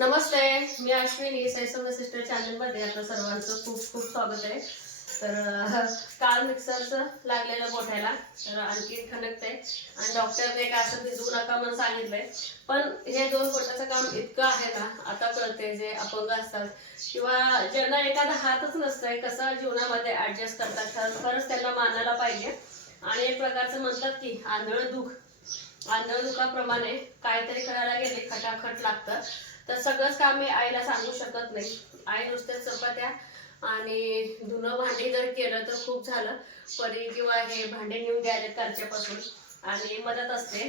नमस्ते, मी Ashwini सैसव sister चॅनलमध्ये आपलं सर्वांचं खूप खूप स्वागत आहे. तर काल मिक्सरचं लागलेलं मोठ्याला तर आणखी ठणकतंय आणि डॉक्टरने काय असं भिजवू नका म्हणून सांगितलंय. पण हे 2 बोटाचं काम इतकं आहे ना, आता कळते जे अपंग असतात किंवा ज्यांना एखादा हातच नसतंय कसं जीवनामध्ये ॲडजस्ट करतात. खरंच त्यांना मानायला पाहिजे. आणि एक प्रकारचं म्हणतात की आंधळं दुखाप्रमाणे काहीतरी करायला गेले खटाखट लागतं. तर सगळंच काम मी आईला सांगू शकत नाही. आई नुसत्या चपात्या आणि धुणं भांडी जर केलं तर खूप झालं. परी किंवा हे भांडे नेऊन द्यायला कारच्यापासून आणि मदत असते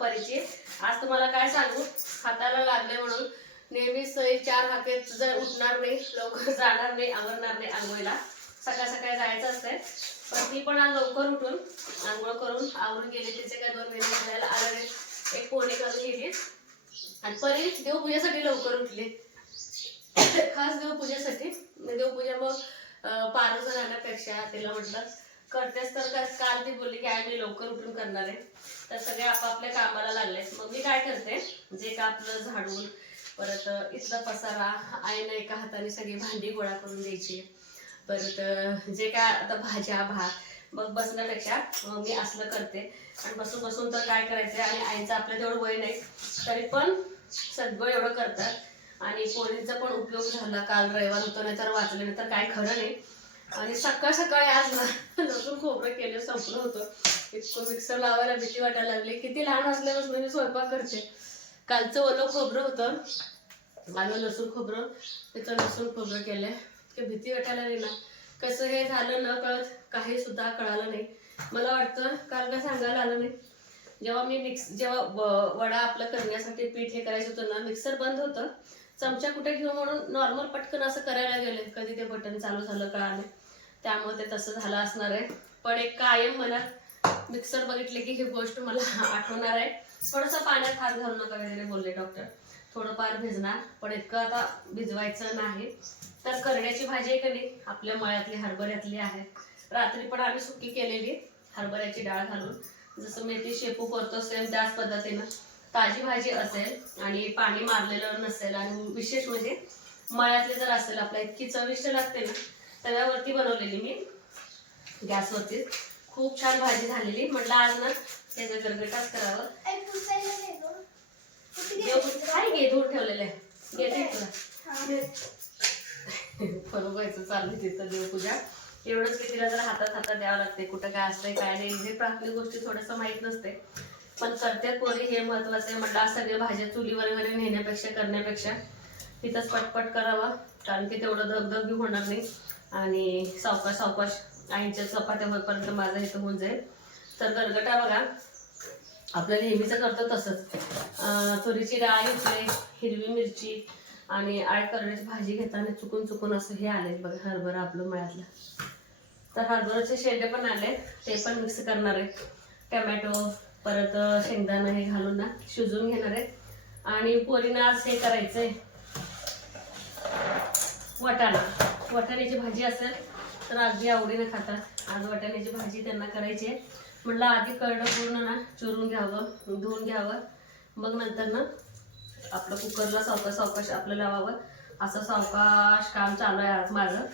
परीची. आज तुम्हाला काय सांगू, हाताला लागले म्हणून नेहमीच 4 हाकेत जर उठणार नाही, लवकर जाणार नाही, आवरणार नाही आंघोळीला. सकाळ सकाळी जायचं असते. पण ती पण आज लवकर उठून आंघोळ करून आवरून गेली. तिचे काय 2 महिने झालेला आले. एक पोळी करून गेली आणि परी देवपूजेसाठी लवकर उठली. खास देवपूजेसाठी. देवपूजा मग पारोजं राहण्यापेक्षा तिला म्हटलं करतेस तर काल ती बोलली की आई मी लवकर उठून करणार आहे. तर सगळे आपापल्या कामाला लागले. मग मी काय करते, जे का आपलं झाडून परत इथला पसारा आईनं एका हाताने सगळी भांडी गोळा करून द्यायची. परत जे काय आता भाज्या भात मग बसण्यापेक्षा मग मी असलं करते. आणि बसून बसून तर काय करायचं. आणि आईचं आपलं तेवढं वय नाही तरी पण सगळं एवढं करतात. आणि पोळीचा पण उपयोग झाला. काल रविवार होतं, नाही तर वाचले नाही तर काय खरं नाही. आणि सकाळ सकाळी आज लसूण खोबरं केलं संपलं होतं. इतकं मिक्सर लावायला भीती वाटायला लागली. किती लहान असल्यापासून मी स्वयंपाक करते. कालचं ओलं खोबरं होतं आणि लसूण खोबरं, त्याचं लसूण खोबरं केलंय. की भीती वाटायला लागली ना. कसं हे झालं न कळत काही सुद्धा कळालं नाही. मला वाटतं काल काय सांगायला आलं नाही. जेव्हा मी जेव्हा वडा आपलं करण्यासाठी पीठ हे करायचं होतं ना, मिक्सर बंद होतं. चमचा कुठे घेऊ म्हणून नॉर्मल पटकन असं करायला गेले, कधी ते बटन चालू झालं कळालं. त्यामुळे ते तसं झालं असणार आहे. पण एक कायम मनात मिक्सर बघितले की ही गोष्ट मला आठवणार आहे. थोडंसं पाण्यात हात घालू नका वगैरे बोलले डॉक्टर. थोडंफार भिजणार, पण इतकं आता भिजवायचं नाही. तर करण्याची भाजी आहे कधी आपल्या मळ्यातली हरभऱ्यातली आहे. रात्री पण आम्ही सुकी केलेली हरभऱ्याची डाळ घालून, जसं मेथी शेपू करतो सेम त्याच पद्धतीनं ताजी भाजी असेल आणि पाणी मारलेलं नसेल. आणि विशेष म्हणजे मळ्यातले जर असेल आपल्या इतकी चविष्ट लागते ना. तव्यावरती बनवलेली मी, गॅसवरती. खूप छान भाजी झालेली. म्हटलं आज ना त्याचा गरगटाच करावं. काय घे धूर ठेवलेलं आहे, घेते तुला बरोबरचं चालू तिथं देवपूजा. एवढंच की तिला जर हातात हातात द्यावं लागते. कुठं काय असतंय काय नाही हे प्राथमिक गोष्टी थोडंसं माहीत नसते. पण करते पोरी हे महत्वाचं आहे. म्हटलं आज सगळे भाज्या चुलीवर वगैरे नेण्यापेक्षा करण्यापेक्षा तिथंच पटपट करावं. कारण की तेवढं दगदगी होणार नाही. आणि सावकाश सावकाश आईच्या चपात्या होईपर्यंत माझं इथं होऊन जाईल. तर गरगटा बघा आपल्या नेहमीचं करतो तसंच. तुरीची डाळ घेतली, हिरवी मिरची आणि ॲड करण्याची भाजी घेताना चुकून असं हे आले बघा हरभरा आपलं मळ्यातलं. तर हरभऱ्याचे शेंडे पण आले, ते पण मिक्स करणार आहे. टमॅटो परत शेंगदाणा हे घालून ना शिजवून घेणार आहे. आणि पोरीनं आज हे करायचंय वाटाण्याची भाजी असेल तर अगदी आवडीने खातात. आज वाटाण्याची भाजी त्यांना करायची आहे. म्हटलं आधी करडं पूर्ण ना चुरून घ्यावं, धुवून घ्यावं, मग नंतर ना आपलं कुकरला सावकाश सावकाश आपलं लावावं. असं सावकाश काम चालू आहे आज माझं.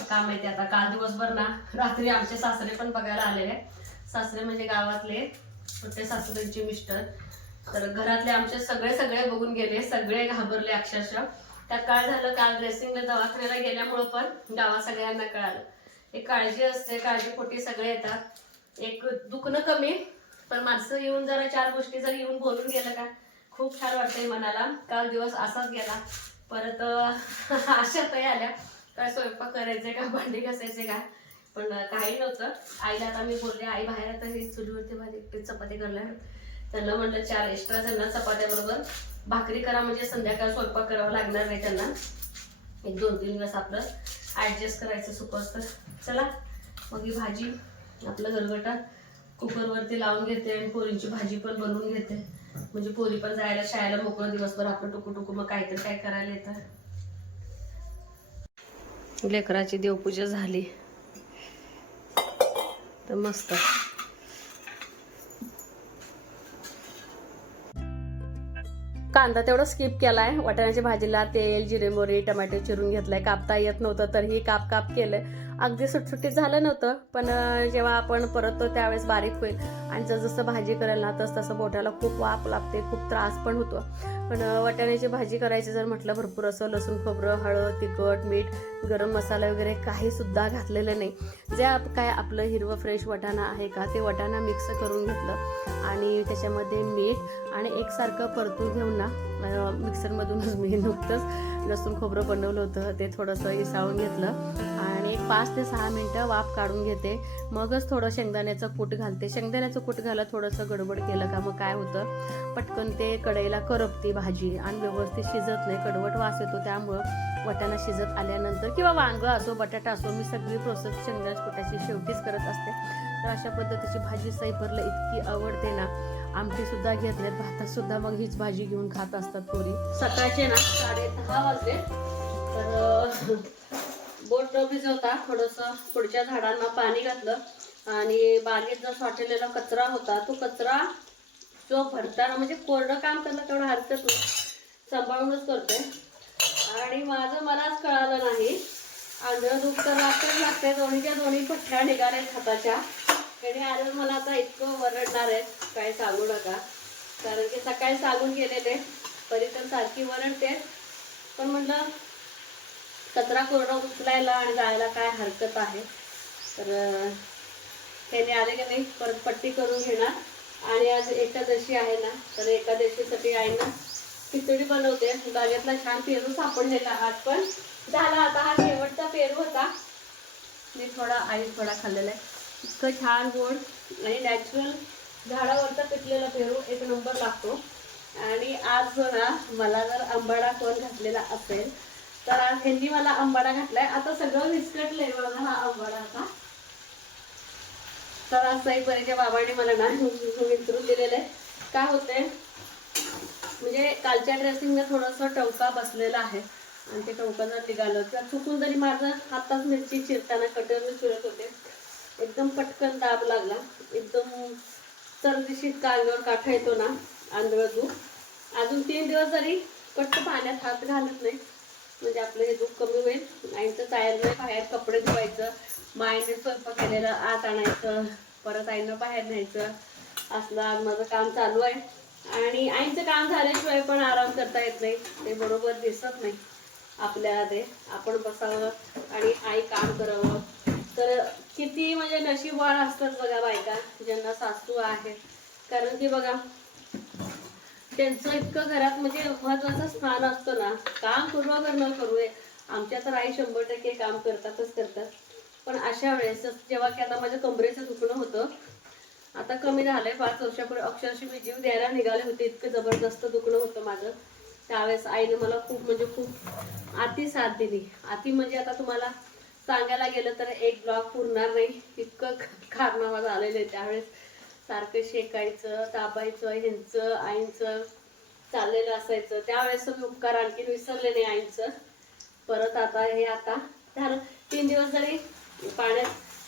काम माहिती आता काल दिवसभर ना रात्री आमचे सासरे पण बघायला आलेले. सासरे म्हणजे गावातले छोटे सासूबाईंचे मिस्टर. तर घरातले आमचे सगळे बघून गेले, सगळे घाबरले अक्षरशः. त्यात काय झालं, काल ड्रेसिंगला दवाखान्याला गेल्यामुळं पण गावात सगळ्यांना कळालं. एक काळजी असते, काळजीपोटी सगळे येतात. एक दुखणं कमी, पण माणसं येऊन जरा 4 गोष्टी जर येऊन बोलून गेलं का खूप छान वाटतंय मनाला. काल दिवस असाच गेला. परत आशाताई आल्या, काय स्वयंपाक करायचे का भांडी घासायचे का, पण काही नव्हतं. आईला आता मी बोलले आई बाहेर आता हे चुलीवरती भाजी चपाती करल्या. त्यांना म्हणलं 4 एक्स्ट्रा त्यांना चपात्याबरोबर भाकरी करा, म्हणजे संध्याकाळ स्वयंपाक करावा लागणार नाही त्यांना. 1-2-3 दिवस आपलं ॲडजस्ट करायचं सुकं असतं. चला मग ही भाजी आपलं गरगटा कुकरवरती लावून घेते आणि पोरींची भाजी पण बनवून घेते. म्हणजे पोरी पण जायला शाळेला मोकळं दिवसभर आपलं टुकू मग काहीतरी काय करायला येतं. लेकराची देवपूजा झाली तर मस्त. कांदा तेवढं स्किप केलाय. वाटाण्याच्या भाजीला तेल, जिरे मोहरी, टमॅटो चिरून घेतलाय. कापता येत नव्हतं तरीही काप केलंय. अगदी सुटसुटीत झालं नव्हतं, पण जेव्हा आपण परततो त्यावेळेस बारीक होईल. आणि जसं भाजी करायला ना तसं बोटाला खूप वाफ लागते, खूप त्रास पण होतो. पण वाटाण्याची भाजी करायची जर म्हटलं, भरपूर असं लसूण खोबरं, हळद, तिखट, मीठ, गरम मसाला वगैरे काही सुद्धा घातलेलं नाही. जे काय आपलं हिरवं फ्रेश वाटाणा आहे का, ते वाटाणा मिक्स करून घेतलं आणि त्याच्यामध्ये मीठ आणि एकसारखं परतून घेऊन ना मिक्सरमधूनच मी नुकतंच लसूण खोबरं बनवलं होतं ते थोडंसं इसळून घेतलं आणि 5 ते 6 मिनटं वाफ काढून घेते. मगच थोडं शेंगदाण्याचं कूट घालते. शेंगदाण्याचं कूट घालत थोडंसं गडबड केलं का मग काय होतं, पटकन ते कढईला करपते भाजी आणि व्यवस्थित शिजत नाही, कडवट वास येतो. त्यामुळं वाटाणा शिजत आल्यानंतर किंवा वांगं असो, बटाटा असो, मी सगळी प्रोसेस शेंगदाण्याच्या कुटाची शेवटीच करत असते. तर अशा पद्धतीची भाजी सैफरला इतकी आवडते ना. आमटी सुद्धा घेतल्यात, भातात सुद्धा मग हीच भाजी घेऊन खात असतात पोरी. सकाळचे ना 10:30 वाजले. तर बोट भिजवता थोडंसं पुढच्या झाडांना पाणी घातलं आणि बागेत जो साठलेला कचरा होता तो कचरा जो भरताना म्हणजे कोरडं काम करणं तेवढं हरकत नाही, सांभाळूनच करतोय. आणि माझं मलाच कळालं नाही, आंधळं दूध तर लागते. दोन्ही पठ्ठ्या निघाल्यात हाताच्या. त्याने आलं मला आता इतकं वरडणार आहे काय सांगू नका. कारण की सकाळी सांगून गेलेले तरी तर सारखी वरडते. पण म्हटलं कचरा कोरडा उचलायला आणि जायला काय हरकत आहे. तर त्याने आले की नाही परत पट्टी करून घेणार. आणि आज एकादशी आहे ना, तर एकादशीसाठी आहे ना खिचडी बनवते. बागेतला छान पेरू सापडलेला आज पण झाला. आता हा शेवटचा पेरू होता, मी थोडा खाल्लेला आहे. इतकं छान गोड आणि नॅचरल झाडावरचा पिकलेला पेरू एक नंबर लागतो. आणि आज ना मला जर आंबाडा कोण घातलेला असेल तर आज ह्यांनी मला आंबाडा घातलाय. आता सगळं विस्कटलंय बघा हा आंबाडा आता. तर आज साईबाईच्या बाबांनी मला ना विचारून दिलेलं आहे. काय होतंय म्हणजे कालच्या ड्रेसिंगला थोडंसं टवका बसलेला आहे आणि ते टवका जर निघालं किंवा चुकून जरी माझं हातात मिरची चिरताना कटरने चिरत होते, एकदम पटकन दाब लागला, एकदम सर्दीशीत कांद्यावर काठा येतो ना आंधळ दूध. अजून 3 दिवस जरी कट्ट पाण्यात हात घालत नाही म्हणजे आपलं हे दूध कमी होईल. आईचं चायला बाहेर कपडे धुवायचं, माईने स्वयंपाक केलेलं आत आणायचं, परत आईनं बाहेर न्यायचं, असलं आज माझं काम चालू आहे. आणि आईचं काम झाल्याशिवाय पण आराम करता येत नाही, ते बरोबर दिसत नाही आपल्याला. ते आपण बसावं आणि आई काम करावं. तर किती म्हणजे नशीबवान असतात बघा बायका ज्यांना सासू आहेत. कारण की बघा त्यांचं इतकं घरात म्हणजे महत्वाचं स्थान असतं ना, काम पूर्वकर न करू नये. आमच्या तर आई 100% काम करतात. पण अशा वेळेस जेव्हा की आता माझ्या कमरेचं दुखणं होतं, आता कमी झालंय. 5 वर्षापूर्वी अक्षरशः मी जीव द्यायला निघाले होते, इतकं जबरदस्त दुखणं होतं माझं. त्यावेळेस आईने मला खूप अति साथ दिली. अति म्हणजे आता तुम्हाला सांगायला गेलं तर एक ब्लॉग पुरणार नाही, इतकं कारनामा झालेलं आहे. त्यावेळेस सारखं शेकायचं, तापायचं, ह्यांचं आईंचं चाललेलं असायचं. त्यावेळेस मी उपकार आणखी विसरले नाही आईंचं. परत आता हे आता झालं 3 दिवस जरी पाण्यात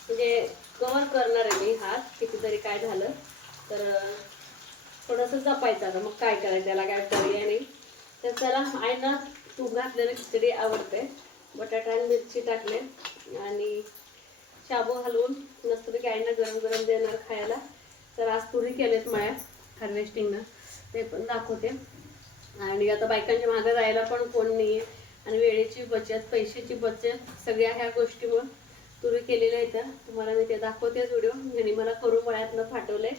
म्हणजे कव्हर करणार आहे मी हात, किती तरी काय झालं तर थोडंसं जपायचं. आता मग काय करायचं, त्याला काय पर्याय नाही. तर चला, आईना तूप घातलेलं खिचडी आवडते. बटाटा आणि मिरची टाकले आणि शाबू हलवून मस्तपैकी आईना गरम गरम देणार खायला. तर आज तुरी केलेत मळ्यात हार्वेस्टिंगनं, ते पण दाखवते. आणि आता बायकांच्या मागं जायला पण कोण नाही आहे आणि वेळेची बचत, पैशाची बचत, सगळ्या ह्या गोष्टीमुळे तुरी केलेल्या आहेत. तुम्हाला मी ते दाखवतेच व्हिडिओ. ज्यांनी मला करू मळ्यातनं फाटवले.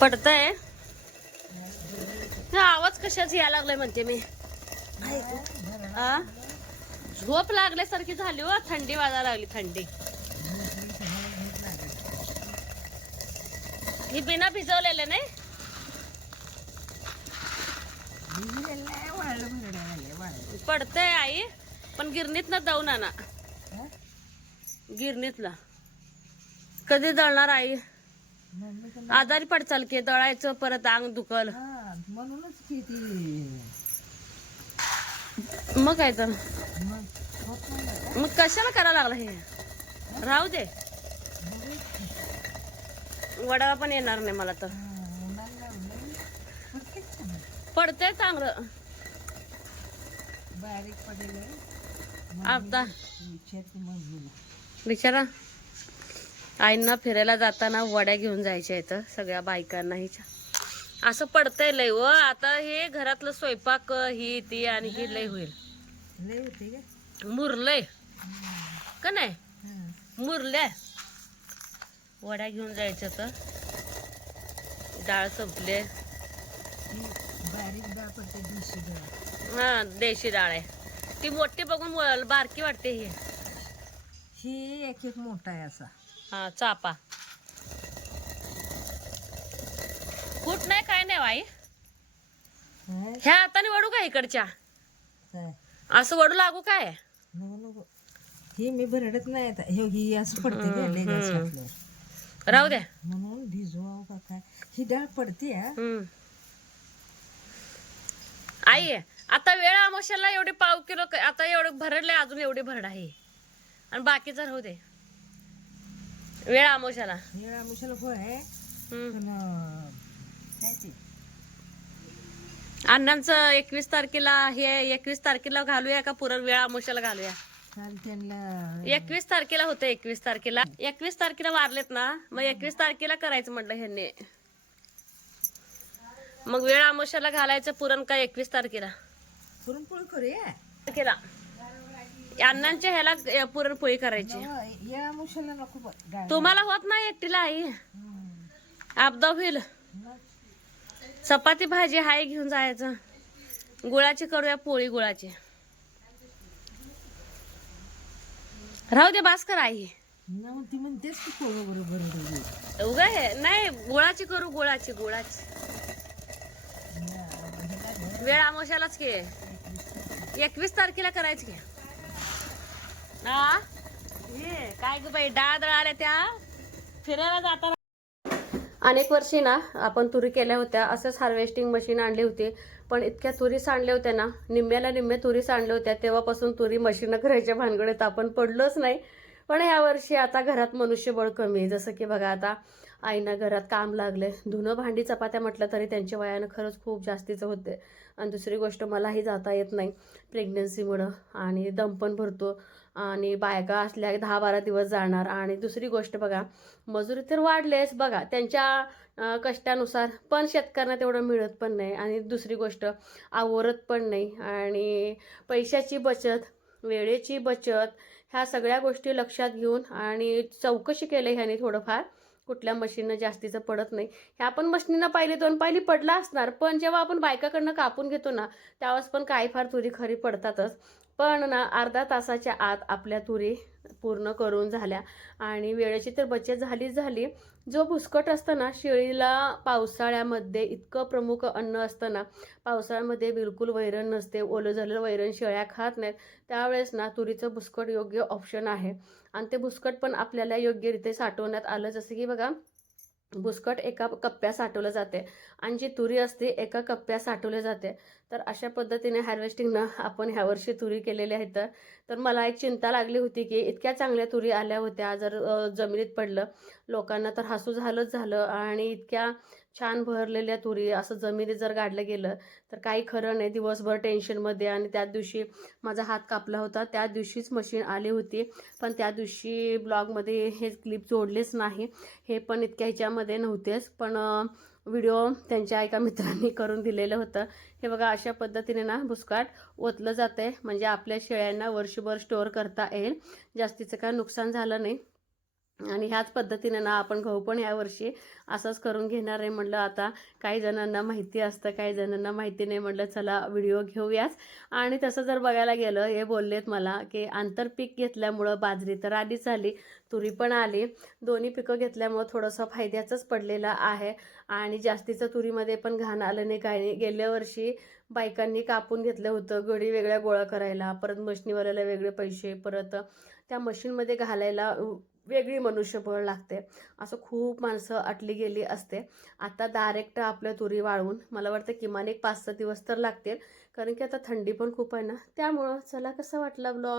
पडतंय आवाज कशाच यायला लागलाय म्हणते मी. झोप लागल्यासारखी झाली हो, थंडी वाजायला लागली. थंडी ही बिना भिजवलेलं नाही, पडतंय आई. पण गिरणीतनं जाऊन आणा, गिरणीतला. कधी दळणार आई? आजारी पडचाल की दळायचं, परत अंग दुखल म्हणूनच किती. मग काय तर मग कशाला करायला लागला हे? राहू दे. वडावा पण येणार नाही मला तर. उन्हाळा लावलं पटकन छान. पडतंय चांगलं. बारीक पडेल अर्धा विचारते मम्मीला. बिचारा आईंना फिरायला जाताना वड्या घेऊन जायच्या इथं सगळ्या बायकांना हिच्या. असं पडतंय लय व आता हे घरातलं स्वयंपाक ही ती आणि ही लय होईल. लय होते का मुरलंय का नाही हां. मुरल्या. वड्या घेऊन जायच्या तर डाळ संपले. ही बारीक डाळ पडते दिवशी डाळ. हा देशी डाळ आहे ती. मोठी बघून बारकी वाटते ही. ही एक एक मोठा आहे असा. हा चापा कुठ नाही काय नाही बाई. हां, ह्या हाताने वडू का इकडच्या काय? असं वडू लागू काय. नको नको ही मी भरडत नाही आता. हे ही असं पडते का लय घास घातल्यावर. राहू द्या. म्हणून भिजवावं का काय. ही डाळ पडते हा. आई आता वेळ आमोशाला एवढी पाव किलो आता एवढं भरडले अजून एवढी भरड आहे आणि बाकीचं राहू दे. वेळ आमोशाला हे आमुशाला होय पण काय ते अण्णांचं 21 तारखेला हे 21 तारखेला घालूया का पुरण वेळ आमोशाला घालूया. काल त्यांना 21 तारखेला होतं. 21 तारखेला 21 तारखेला वारलेत ना मग 21 तारखेला करायचं म्हटलं ह्यांनी. मग वेळ आमोशाला घालायचं पुरण का 21 तारखेला पुरणपोळी करूया. तारखेला अण्णांच्या ह्याला पुरणपोळी करायची. या आमुशाला नको डाळ. तुम्हाला होत नाही एकटीला आई आपदा होईल. मग चपाती भाजी हाय घेऊन जायचं. गुळाची करूया पोळी गुळाची. राहू दे बास कर आई. न ती म्हणतेच की पोळं बरोबर उगा हे नाही गुळाची करू गुळाची वेळ आमोशालाच की 21 तारखेला करायची की. हा हे काय ग बाई डाळ दळाल्या त्या फिरायला जाताना. अनेक वर्षी ना आपण तुरी केल्या होत्या. असंच हार्वेस्टिंग मशीन आणली होती पण इतक्या तुरी सांडल्या होत्या ना निम्म्याला निम्म्या तुरी सांडल्या होत्या. तेव्हापासून तुरी मशीन करायच्या भानगडीत आपण पडलोच नाही. पण ह्या वर्षी आता घरात मनुष्यबळ कमी. जसं की बघा आता आईना घरात काम लागले. धुणं भांडी चपात्या म्हटलं तरी त्यांच्या वयानं खरंच खूप जास्तीचं होते. आणि दुसरी गोष्ट मलाही जाता येत नाही प्रेग्नन्सीमुळं आणि दम पण भरतो आणि बायका असल्या 10-12 दिवस जाणार. आणि दुसरी गोष्ट बघा मजुरी तर वाढलेच बघा त्यांच्या कष्टानुसार पण शेतकऱ्यांना तेवढं मिळत पण नाही. आणि दुसरी गोष्ट आवरत पण नाही. आणि पैशाची बचत वेळेची बचत ह्या सगळ्या गोष्टी लक्षात घेऊन आणि चौकशी केली ह्याने थोडंफार कुठल्या मशीननं जास्तीचं पडत नाही. ह्या पण मशीननं पाहिली 2 पायली पडला असणार पण जेव्हा आपण बायकाकडनं कापून घेतो ना त्यावेळेस पण काही फार तुरी खरी पडतातच. पण ना अर्धा तासाच्या आत आपल्या तुरी पूर्ण करून झाल्या आणि वेळेची तर बचत झाली. जो भुसकट असतं ना शेळीला पावसाळ्यामध्ये इतकं प्रमुख अन्न असतं ना. पावसाळ्यामध्ये बिलकुल वैरण नसते. ओलं झालेलं वैरण शेळ्या खात नाहीत. त्यावेळेस ना तुरीचं भुसकट योग्य ऑप्शन आहे. आणि ते भुसकट पण आपल्याला योग्यरीत्या साठवण्यात आलं. जसं की बघा भुसकट एका कप्प्यात साठवलं जाते आणि जी तुरी असते एका कप्प्यात साठवले जाते. तर अशा पद्धतीने हार्वेस्टिंगनं आपण ह्या वर्षी तुरी केलेल्या आहेत. तर मला एक चिंता लागली होती की इतक्या चांगल्या तुरी आल्या होत्या जर जमिनीत पडलं लोकांना तर हसू झालं. आणि इतक्या छान भरलेल्या तुरी असं जमिनीत जर गाडलं गेलं तर काही खरं नाही. दिवसभर टेन्शनमध्ये आणि त्या दिवशी माझा हात कापला होता. त्या दिवशीच मशीन आली होती पण त्या दिवशी ब्लॉगमध्ये हे क्लिप जोडलेच नाही. हे पण इतक्या ह्याच्यामध्ये नव्हतेच पण व्हिडिओ त्यांच्या एका मित्रांनी करून दिलेलं होतं. हे बघा अशा पद्धतीने ना भुसकाट ओतलं जाते म्हणजे आपल्या शेळ्यांना वर्षभर स्टोअर करता येईल. जास्तीचं काय नुकसान झालं नाही. आणि ह्याच पद्धतीने ना आपण गहू पण यावर्षी असंच करून घेणार आहे. म्हटलं आता काही जणांना माहिती असतं काही जणांना माहिती नाही. म्हटलं चला व्हिडिओ घेऊयाच. आणि तसं जर बघायला गेलं हे बोललेत मला की आंतरपीक घेतल्यामुळं बाजरी तर आधीच आली तुरी पण आली. दोन्ही पिकं घेतल्यामुळं थोडंसं फायद्याचंच पडलेलं आहे. आणि जास्तीचं तुरीमध्ये पण घाण आलं नाही काही नाही. गेल्या वर्षी बायकांनी कापून घेतलं होतं गडी वेगळ्या गोळा करायला परत मशिनीवाल्याला वेगळे पैसे परत त्या मशीनमध्ये घालायला वेगळी मनुष्यबळ लागते. असं खूप माणसं अटली गेली असते. आता डायरेक्ट आपल्या तुरी वाळवून मला वाटतं किमान एक 5-6 दिवस तर लागतील कारण की आता थंडी पण खूप आहे ना. त्यामुळं चला कसा वाटला ब्लॉग.